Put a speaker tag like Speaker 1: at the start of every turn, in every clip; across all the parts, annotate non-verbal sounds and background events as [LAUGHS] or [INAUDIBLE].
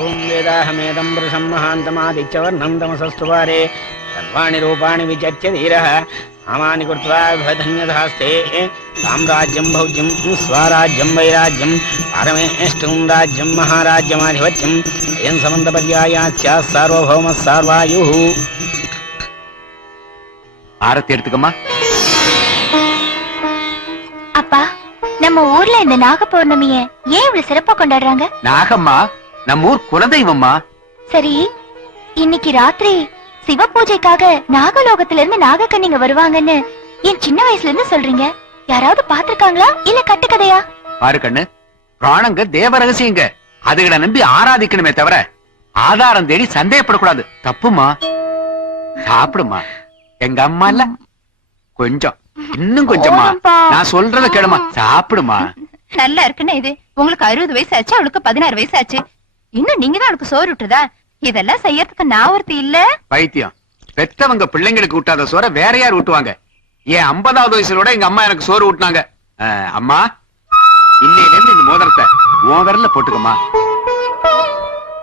Speaker 1: ఓం వేదాహమేదం వృషం మహాంతమాదిత్యవర్ణం తమసస్తు వారే సర్వాణి రూపాణి విచర్య ధీరः నామాని కృత్వా విభధన్యధాస్తే సామ్రాజ్యం భౌజ్యం స్వరాజ్యం వైరాజ్యం పరమేష్టం రాజ్యం మహారాజ్యమాధిపత్యం అయం సమంత పర్యాయాస్య సార్వభౌమ సార్వాయు
Speaker 2: ஆரத்தி எடுத்துக்கம்மா
Speaker 3: அப்பா நம்ம ஊர்ல இந்த நாக பௌர்ணமிய ஏன் இவ்வளவு சிறப்பா கொண்டாடுறாங்க
Speaker 2: நாகம்மா நம்ம ஊர் குலதெய்வம்மா
Speaker 3: சரி இன்னைக்கு ராத்திரி சிவ பூஜைக்காக நாகலோகத்துல இருந்து நாகக்கண்ணிங்க வருவாங்கன்னு என் சின்ன வயசுல இருந்து சொல்றீங்க யாராவது பாத்திருக்காங்களா இல்ல கட்டுக்கதையா
Speaker 2: பாரு கண்ணு பிராணங்க தேவ ரகசியங்க அதுகளை நம்பி ஆராதிக்கணுமே தவிர ஆதாரம் தேடி சந்தேகப்படக்கூடாது தப்புமா சாப்பிடுமா எங்க அம்மா இல்ல கொஞ்சம் இன்னும் கொஞ்சமா நான் சொல்றத கேளுமா சாப்பிடுமா
Speaker 3: நல்லா இருக்குன்னு இது உங்களுக்கு அறுபது வயசு ஆச்சு அவளுக்கு பதினாறு வயசு ஆச்சு இன்னும் நீங்க தான் உனக்கு சோறு விட்டுதா இதெல்லாம் செய்யறதுக்கு நான் ஒருத்தி இல்ல
Speaker 2: பைத்தியம் பெத்தவங்க பிள்ளைங்களுக்கு ஊட்டாத சோற வேற யார் ஊட்டுவாங்க ஏன் ஐம்பதாவது வயசுலோட எங்க அம்மா எனக்கு சோறு ஊட்டினாங்க அம்மா இன்னையில இந்த மோதிரத்தை உன் விரல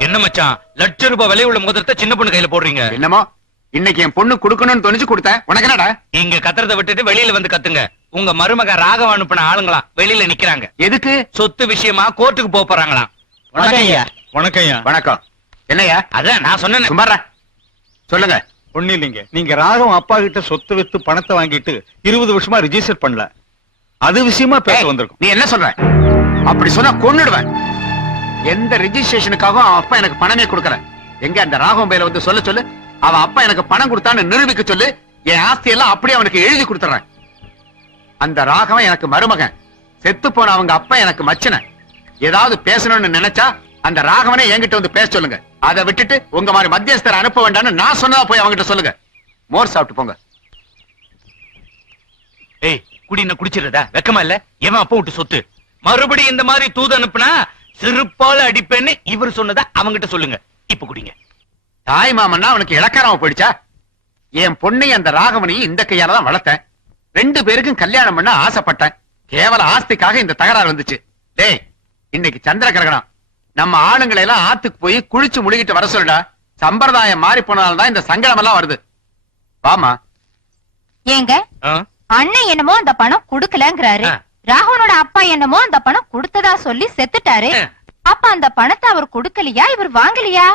Speaker 4: என்ன மச்சான் லட்ச ரூபாய் விலை உள்ள மோதிரத்தை சின்ன பொண்ணு கையில போடுறீங்க
Speaker 2: என்னமோ இன்னைக்கு என் பொண்ணு குடுக்கணும்னு தொனிச்சு கொடுத்தேன் உனக்கு என்னடா
Speaker 4: இங்க கத்துறத விட்டுட்டு வெளியில வந்து கத்துங்க உங்க மருமக ராகவ அனுப்பின ஆளுங்களா வெளியில நிக்கிறாங்க எதுக்கு சொத்து விஷயமா கோர்ட்டுக்கு போறாங்களா போறாங்களாம் வணக்கம்
Speaker 2: வணக்கம் என்னையா
Speaker 4: அதான் நான் சொன்னேன்
Speaker 2: சுமாரா சொல்லுங்க
Speaker 4: ஒண்ணு இல்லைங்க நீங்க ராகம் அப்பா கிட்ட சொத்து வித்து பணத்தை வாங்கிட்டு இருபது வருஷமா ரிஜிஸ்டர் பண்ணல அது விஷயமா பேச வந்திருக்கும்
Speaker 2: நீ என்ன சொல்ற அப்படி சொன்னா கொன்னுடுவேன் எந்த ரிஜிஸ்ட்ரேஷனுக்காகவும் அவன் அப்பா எனக்கு பணமே கொடுக்கற எங்க அந்த ராகம் பேல வந்து சொல்ல சொல்லு அவன் அப்பா எனக்கு பணம் கொடுத்தான்னு நிரூபிக்க சொல்லு என் ஆஸ்தி எல்லாம் அப்படியே அவனுக்கு எழுதி கொடுத்துறேன் அந்த ராகவன் எனக்கு மருமகன் செத்து போன அவங்க அப்பா எனக்கு மச்சன ஏதாவது பேசணும்னு நினைச்சா அந்த ராகவனை என்கிட்ட வந்து பேச சொல்லுங்க அதை விட்டுட்டு உங்க மாதிரி மத்தியஸ்தர் அனுப்ப வேண்டாம்னு நான் சொன்னதா போய் அவங்கிட்ட சொல்லுங்க மோர் சாப்பிட்டு போங்க
Speaker 4: ஏய் குடின்னு குடிச்சிடுறதா வெக்கமா இல்ல எவன் அப்ப விட்டு சொத்து மறுபடியும் இந்த மாதிரி தூது அனுப்புனா சிறுப்பால அடிப்பேன்னு இவர் சொன்னதை அவங்கிட்ட சொல்லுங்க இப்ப குடிங்க
Speaker 2: தாய் மாமன்னா அவனுக்கு இலக்காரமா போயிடுச்சா என் பொண்ணை அந்த ராகவனையும் இந்த கையால தான் வளர்த்தேன் ரெண்டு பேருக்கும் கல்யாணம் பண்ண ஆசைப்பட்டேன் கேவல ஆஸ்திக்காக இந்த தகராறு வந்துச்சு டேய் இன்னைக்கு சந்திர கிரகணம் நம்ம ஆளுங்களை எல்லாம் ஆத்துக்கு போய் குளிச்சு முழுகிட்டு வர சொல்லுடா சம்பிரதாயம் மாறி போனால்தான் இந்த சங்கடம் எல்லாம் வருது வாமா
Speaker 3: ஏங்க அண்ணன் என்னமோ அந்த பணம் குடுக்கலங்கிறாரு ராகுனோட அப்பா என்னமோ அந்த பணம் குடுத்ததா சொல்லி செத்துட்டாரு அப்ப அந்த பணத்தை அவர் கொடுக்கலையா இவர் வாங்கலையா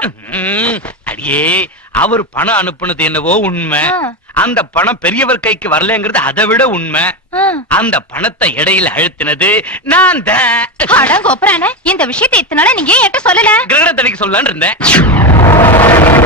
Speaker 5: அடியே அவர் பணம் அனுப்புனது என்னவோ உண்மை அந்த பணம் பெரியவர் கைக்கு வரலங்கிறது அதை விட உண்மை அந்த பணத்தை இடையில அழுத்தினது நான்
Speaker 3: தான் இந்த விஷயத்தை இத்தனால நீங்க என்கிட்ட சொல்லல
Speaker 5: கிரகணத்தனைக்கு சொல்லலான்னு இருந்தேன்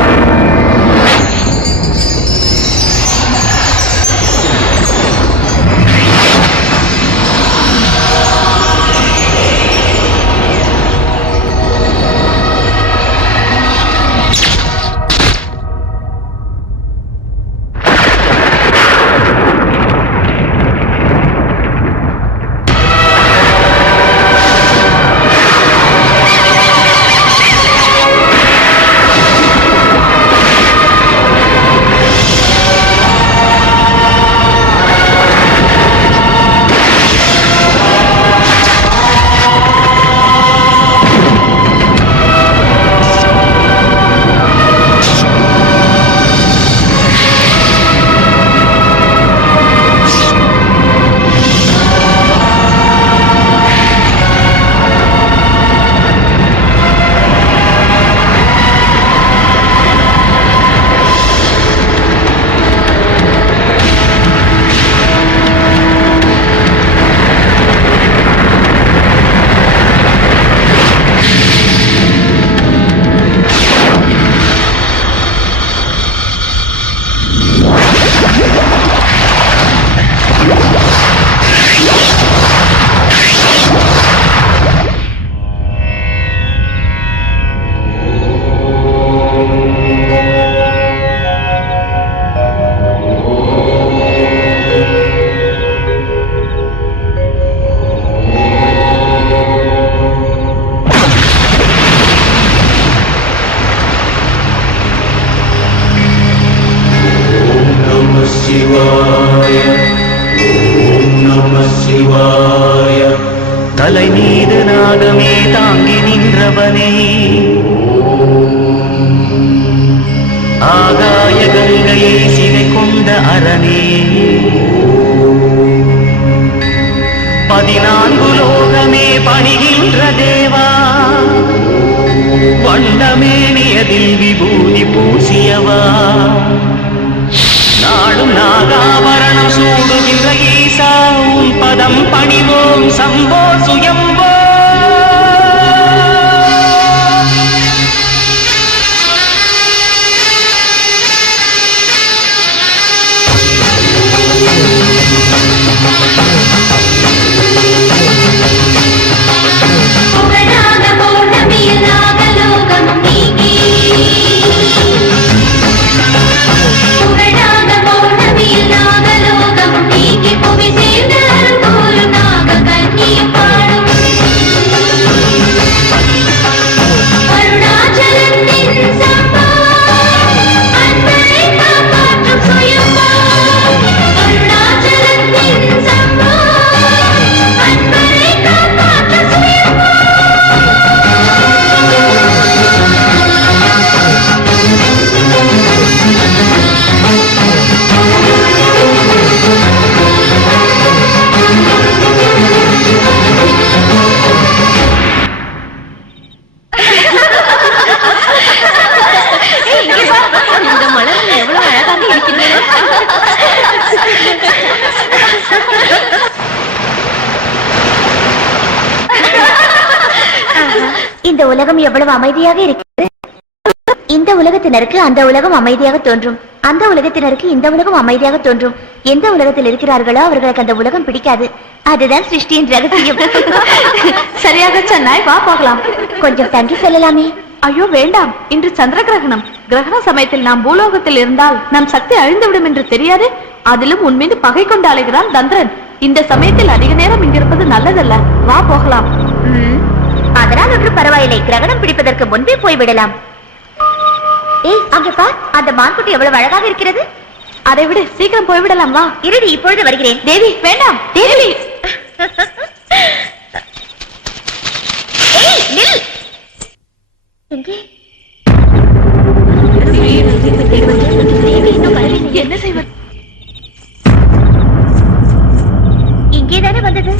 Speaker 3: பதினான்கு லோகமே பணிகின்ற தேவா வண்ணமேனியதில் விபூதி பூசியவா நாடும் நாகாபரணம் சூடுகின்ற ஈசா உன் பதம் பணிவோம் சம்போ சுயம் உலகம் எவ்வளவு அமைதியாக இருக்கிறது இந்த உலகத்தினருக்கு அந்த உலகம் அமைதியாக தோன்றும் அந்த உலகத்தினருக்கு இந்த உலகம் அமைதியாக தோன்றும் எந்த உலகத்தில் இருக்கிறார்களோ அவர்களுக்கு அந்த உலகம் பிடிக்காது அதுதான் சிருஷ்டியின் ரகசியம்
Speaker 6: [LAUGHS] சரியாக சொன்னாய் வா போகலாம்
Speaker 3: கொஞ்சம் தங்கி செல்லலாமே
Speaker 6: ஐயோ வேண்டாம் இன்று சந்திர கிரகணம் கிரகண சமயத்தில் நாம் பூலோகத்தில் இருந்தால் நம் சக்தி அழிந்துவிடும் என்று தெரியாது அதிலும் உன்மீது பகை கொண்டு அலைகிறான் தந்திரன் இந்த சமயத்தில் அதிக நேரம் இங்கிருப்பது நல்லதல்ல வா போகலாம்
Speaker 3: அதனால் ஒன்றும் பரவாயில்லை கிரகணம் பிடிப்பதற்கு முன்பே போய்விடலாம் அந்த மான்குட்டி எவ்வளவு அழகாக இருக்கிறது அதை விட சீக்கிரம் போய்விடலாம் வா இருடி இப்பொழுது வருகிறேன்
Speaker 6: தேவி வேண்டாம் தேவி
Speaker 3: என்ன செய்வது இங்கேதானே வந்தது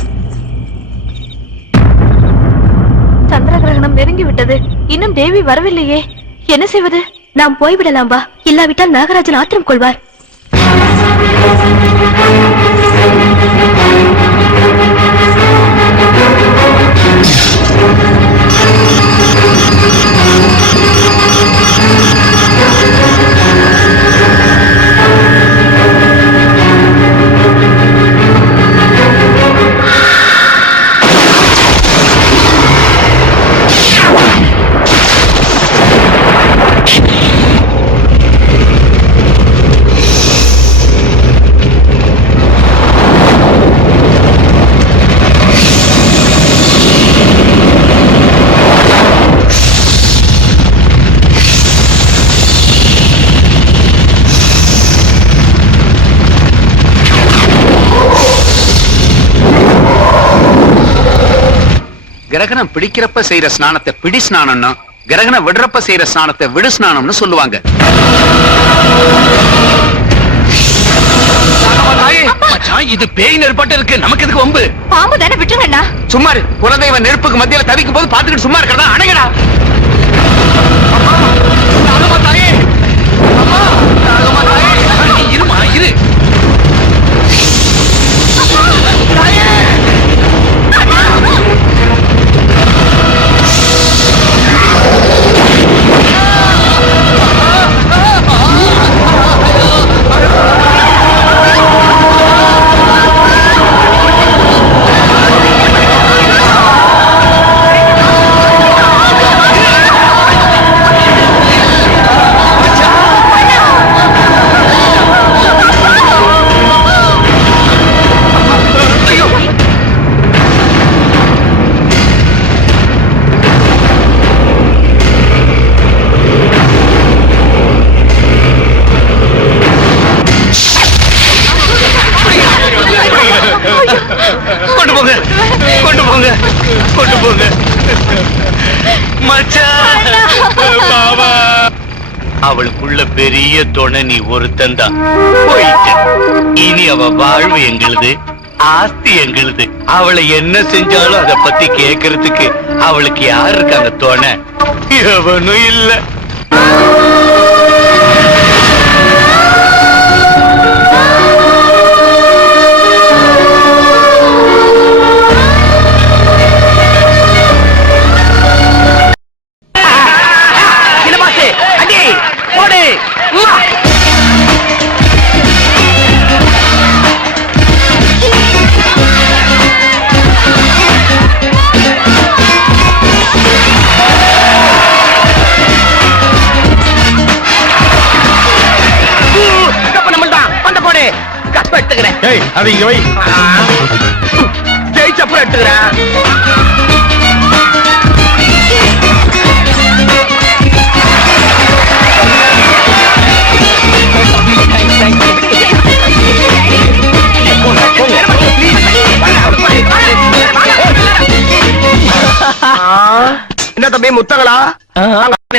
Speaker 3: நெருங்கி விட்டது இன்னும் தேவி வரவில்லையே என்ன செய்வது நாம் போய்விடலாம் வா இல்லாவிட்டால் நாகராஜன் ஆத்திரம் கொள்வார்
Speaker 2: கிரகணம் பிடிக்கிறப்ப செய்யற ஸ்நானத்தை பிடி ஸ்நானம்னா கிரகணம் விடுறப்ப செய்யற ஸ்நானத்தை விடு ஸ்நானம்னு சொல்லுவாங்க
Speaker 7: இது பேய் நெருப்பாட்டு இருக்கு நமக்கு எதுக்கு வம்பு
Speaker 3: பாம்பு தானே விட்டுங்கண்ணா
Speaker 7: சும்மா குலதெய்வ நெருப்புக்கு மத்தியில தவிக்கும் போது பாத்துக்கிட்டு சும்மா இருக்கடா அணைங்கடா இருமா இரு கொண்டு போங்க மச்சான் பாவா
Speaker 8: அவளுக்குள்ள பெரிய துணை நீ ஒருத்தன் தான் இனி அவ வாழ்வு எங்களுது ஆஸ்தி எங்களுது அவளை என்ன செஞ்சாலும் அதை பத்தி கேக்குறதுக்கு அவளுக்கு யாரு இருக்காங்க துணை எவனும் இல்லை
Speaker 9: అది ఇరవై జై చెప్పు
Speaker 10: முத்தங்களா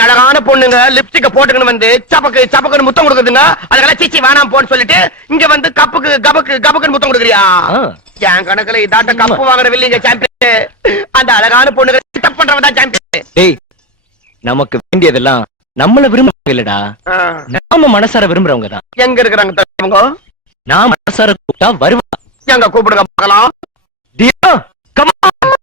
Speaker 10: அழகான பொண்ணுங்க லிப்ஸ்டிக்க போட்டுக்கணும் வந்து சபக்கு சபக்குன்னு முத்தம் கொடுக்குதுங்க சீச்சி வேணாம் போன்னு சொல்லிட்டு இங்க வந்து கப்புக்கு கபக்கு கபக்குன்னு முத்தம் கொடுக்குறியா என் கணக்குல இதாட்ட கப்பு வாங்குற வில்லிங்க சாம்பியன் அந்த அழகான பொண்ணுங்க தப்பு பண்றவன் தான் சாம்பியன்
Speaker 9: டேய் நமக்கு வேண்டியதெல்லாம் நம்மள விரும்புறவங்க இல்லடா நாம மனசார விரும்புறவங்க தான்
Speaker 10: எங்க இருக்கிறாங்க நான் மனசார கூப்பிட்டா வருவா எங்க கூப்பிடுங்க பார்க்கலாம்
Speaker 9: டியா கமா